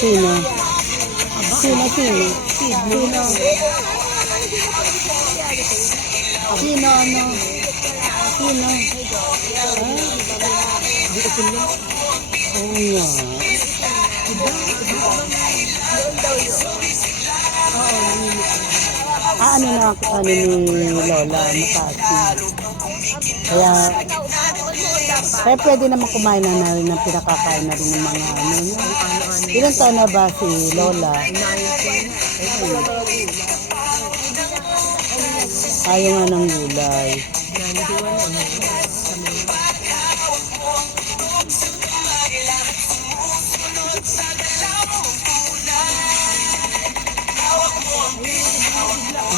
Sino? Sino? Sino? Sino? Sino? Ano? Sino? Oo nga. Ano na ano ni Lola, mataas na. Kaya pwede naman kumain na rin ng pinakakain na rin ng mga ano. Ilang taon na ba si Lola? Ayaw nga ng gulay.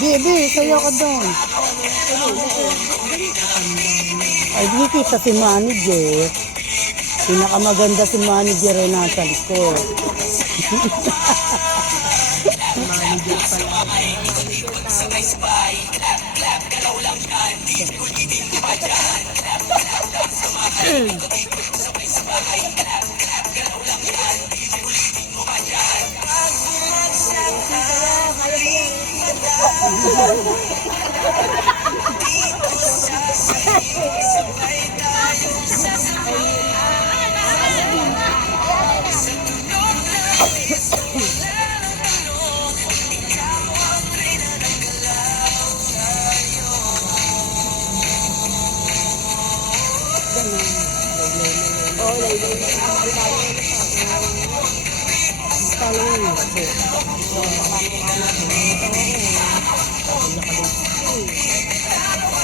Bibi, sayo ka doon. Ay, di kita si manager. Pinakamaganda si manager ay nasa likod. Manager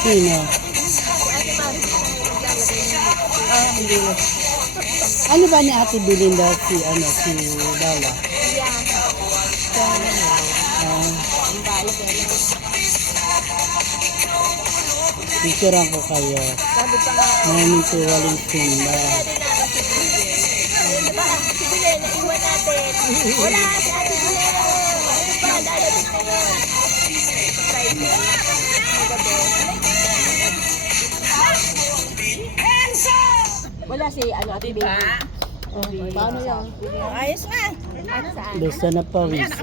Sino? Ano ba ni Ate Belinda si Lola? Picturean ko kayo. Maraming tuwaling simba. Wala si Ate Bilena. Ano ba? Dadating na yun. Wala si Ate Bilena. Paano yan? Ayos na. Gusto na pa, Wisa.